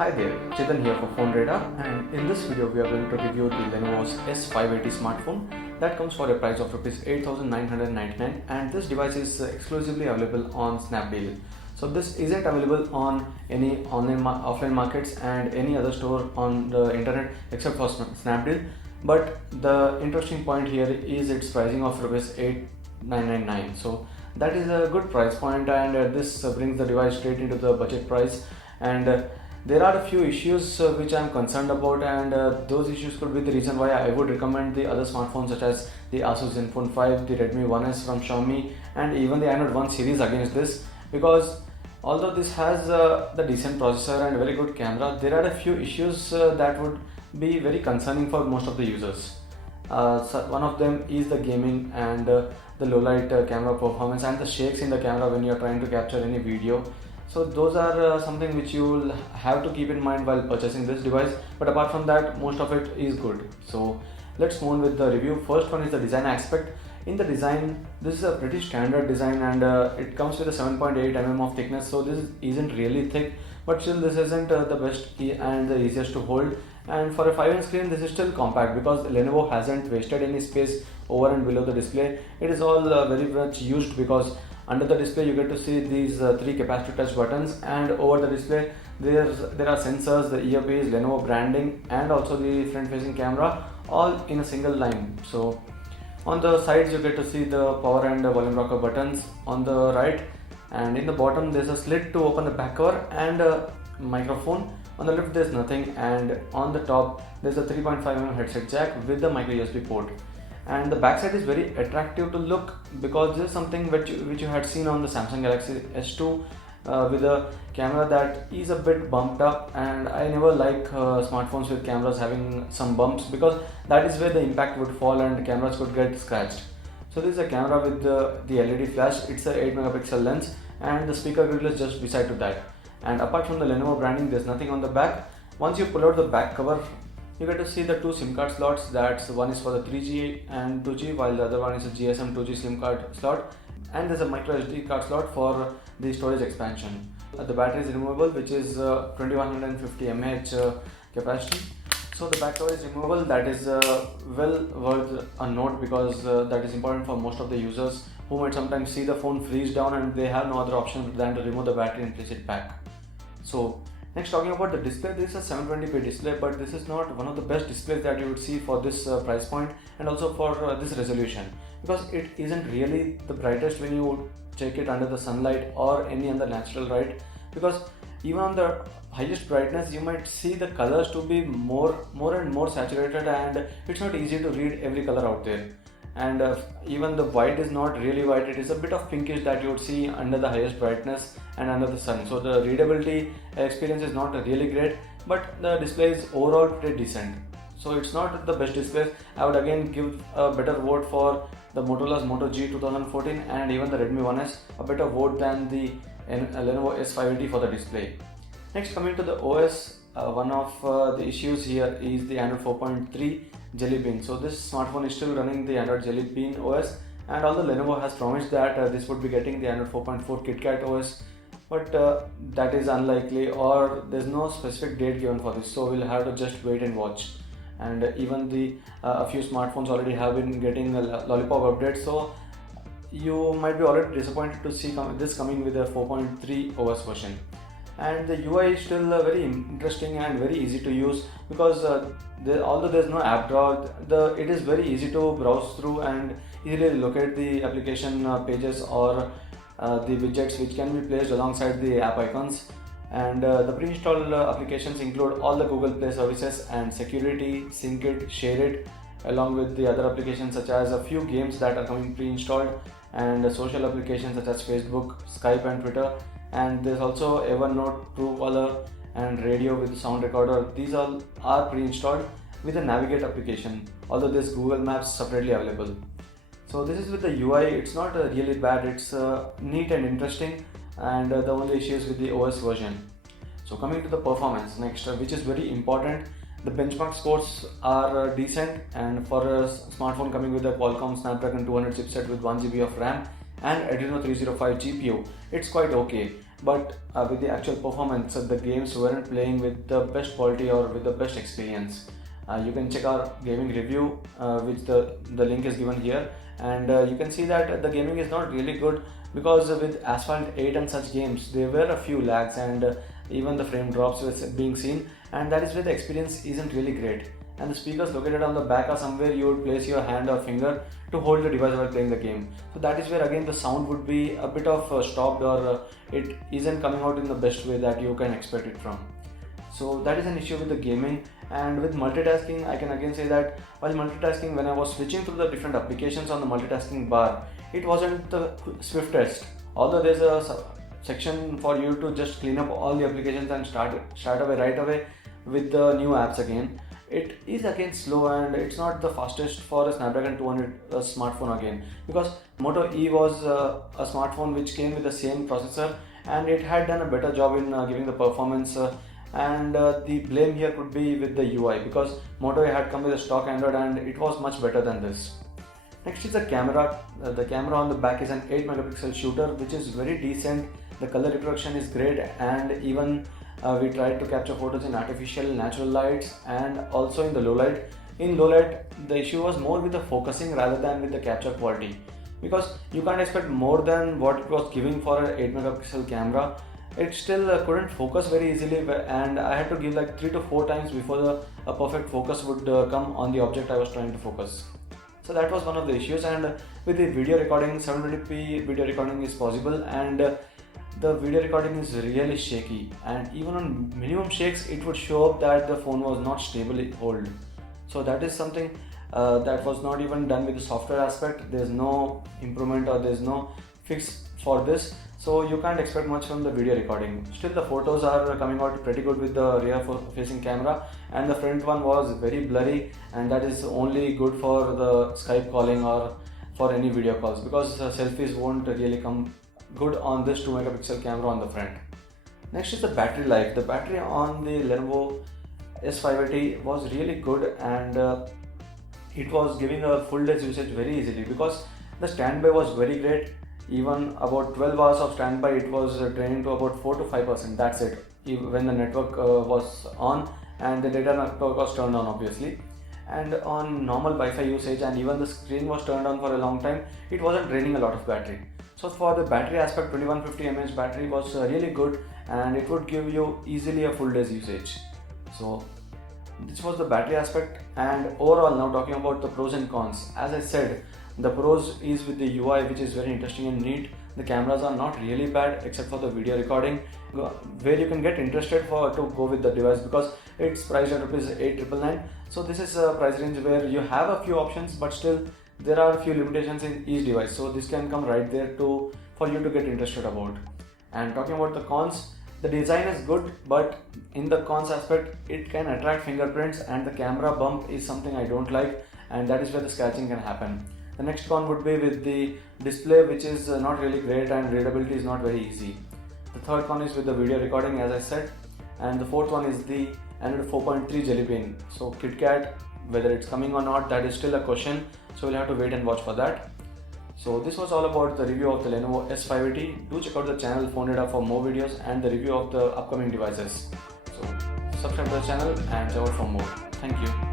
Hi there, Chetan here for PhoneRadar, and in this video we are going to review the Lenovo S580 smartphone that comes for a price of Rs 8,999, and this device is exclusively available on Snapdeal. So this isn't available on any offline markets and any other store on the internet except for Snapdeal. But the interesting point here is its pricing of Rs 8,999. So that is a good price point, and this brings the device straight into the budget price. And there are a few issues which I am concerned about, and those issues could be the reason why I would recommend the other smartphones such as the Asus Zenfone 5, the Redmi 1S from Xiaomi, and even the iNote 1 series against this, because although this has the decent processor and very good camera, there are a few issues that would be very concerning for most of the users. So one of them is the gaming and the low light camera performance and the shakes in the camera when you are trying to capture any video. So those are something which you will have to keep in mind while purchasing this device, but apart from that, most of it is good. So let's move on with the review. First one is the design aspect. In the design, this is a pretty standard design, and it comes with a 7.8 mm of thickness, so this isn't really thick, but still this isn't the best and the easiest to hold. And for a 5-inch screen, this is still compact because Lenovo hasn't wasted any space over and below the display. It is all very much used, because under the display you get to see these 3 capacitive touch buttons, and over the display there are sensors, the earpiece, Lenovo branding, and also the front facing camera, all in a single line. So on the sides you get to see the power and volume rocker buttons on the right, and in the bottom there's a slit to open the back cover and a microphone. On the left there's nothing, and on the top there's a 3.5 mm headset jack with the micro USB port. And the backside is very attractive to look, because this is something which you had seen on the Samsung Galaxy S2 with a camera that is a bit bumped up, and I never like smartphones with cameras having some bumps, because that is where the impact would fall and cameras could get scratched. So this is a camera with the LED flash. It's a 8 megapixel lens, and the speaker grill is just beside to that. And apart from the Lenovo branding, there's nothing on the back. Once you pull out the back cover, you get to see the 2 SIM card slots. That's one is for the 3G and 2G, while the other one is a GSM 2G SIM card slot, and there's a micro SD card slot for the storage expansion. The battery is removable, which is 2150 mAh capacity. So the back cover is removable. That is well worth a note, because that is important for most of the users who might sometimes see the phone freeze down and they have no other option than to remove the battery and place it back. So next, talking about the display, this is a 720p display, but this is not one of the best displays that you would see for this price point, and also for this resolution, because it isn't really the brightest when you check it under the sunlight or any other natural light, because even on the highest brightness you might see the colors to be more and more saturated, and it's not easy to read every color out there. And even the white is not really white, it is a bit of pinkish that you would see under the highest brightness and under the sun. So the readability experience is not really great, but the display is overall pretty decent. So it's not the best display. I would again give a better vote for the Motorola's Moto G 2014 and even the Redmi 1S, a better vote than the Lenovo S580 for the display. Next, coming to the OS, one of the issues here is the Android 4.3 Jelly Bean. So this smartphone is still running the Android Jelly Bean OS, and although Lenovo has promised that this would be getting the Android 4.4 KitKat OS, but that is unlikely, or there's no specific date given for this, so we'll have to just wait and watch. And even the a few smartphones already have been getting a Lollipop update, so you might be already disappointed to see this coming with a 4.3 OS version. And the UI is still very interesting and very easy to use, because although there's no app drawer, it is very easy to browse through and easily locate the application pages or the widgets which can be placed alongside the app icons. And the pre-installed applications include all the Google Play services and security, sync it, share it, along with the other applications such as a few games that are coming pre-installed, and social applications such as Facebook, Skype and Twitter. And there's also Evernote, Truecaller and radio with sound recorder. These all are pre-installed with the Navigate application, although there's Google Maps separately available. So this is with the UI. It's not really bad, it's neat and interesting, and the only issue is with the OS version. So coming to the performance next, which is very important, the benchmark scores are decent, and for a smartphone coming with a Qualcomm Snapdragon 200 chipset with 1 GB of RAM and Adreno 305 GPU, it's quite okay. but with the actual performance, the games weren't playing with the best quality or with the best experience. You can check our gaming review, which the link is given here, and you can see that the gaming is not really good, because with Asphalt 8 and such games there were a few lags, and even the frame drops were being seen, and that is where the experience isn't really great. And the speakers located on the back are somewhere you would place your hand or finger to hold the device while playing the game. So that is where again the sound would be a bit of stopped, or it isn't coming out in the best way that you can expect it from. So that is an issue with the gaming. And with multitasking, I can again say that while multitasking, when I was switching through the different applications on the multitasking bar, it wasn't the swiftest. Although there's a section for you to just clean up all the applications and start away right away with the new apps again, it is again slow, and it's not the fastest for a Snapdragon 200 smartphone again, because Moto E was a smartphone which came with the same processor, and it had done a better job in giving the performance, and the blame here could be with the UI, because Moto E had come with a stock Android and it was much better than this. Next is the camera. The camera on the back is an 8 megapixel shooter, which is very decent. The color reproduction is great, and even we tried to capture photos in artificial natural lights and also in the low light. In low light, the issue was more with the focusing rather than with the capture quality, because you can't expect more than what it was giving for an 8 megapixel camera. It still couldn't focus very easily, and I had to give like 3 to 4 times before a perfect focus would come on the object I was trying to focus. So that was one of the issues. And with the video recording, 720p video recording is possible, and the video recording is really shaky, and even on minimum shakes it would show up that the phone was not stably hold. So that is something that was not even done with the software aspect. There's no improvement or there's no fix for this, so you can't expect much from the video recording. Still, the photos are coming out pretty good with the rear facing camera, and the front one was very blurry, and that is only good for the Skype calling or for any video calls, because selfies won't really come good on this 2 megapixel camera on the front. Next is the battery life. The battery on the Lenovo S580 was really good, and it was giving a full day's usage very easily, because the standby was very great. Even about 12 hours of standby, it was draining to about 4 to 5%. That's it. When the network was on and the data network was turned on, obviously. And on normal Wi-Fi usage, and even the screen was turned on for a long time, it wasn't draining a lot of battery. So for the battery aspect, 2150 mAh battery was really good, and it would give you easily a full day's usage. So this was the battery aspect. And overall, now talking about the pros and cons. As I said, the pros is with the UI, which is very interesting and neat. The cameras are not really bad except for the video recording, where you can get interested to go with the device, because it's priced at Rs 8,999. So this is a price range where you have a few options, but still there are a few limitations in each device. So this can come right there for you to get interested about. And talking about the cons, the design is good, but in the cons aspect, it can attract fingerprints, and the camera bump is something I don't like, and that is where the scratching can happen. The next con would be with the display, which is not really great, and readability is not very easy. The third con is with the video recording, as I said, and the fourth one is the Android 4.3 Jelly Bean. So KitKat, whether it's coming or not, that is still a question, so we'll have to wait and watch for that. So this was all about the review of the Lenovo S580. Do check out the channel PhoneRadar for more videos and the review of the upcoming devices. So subscribe to the channel and check out for more. Thank you.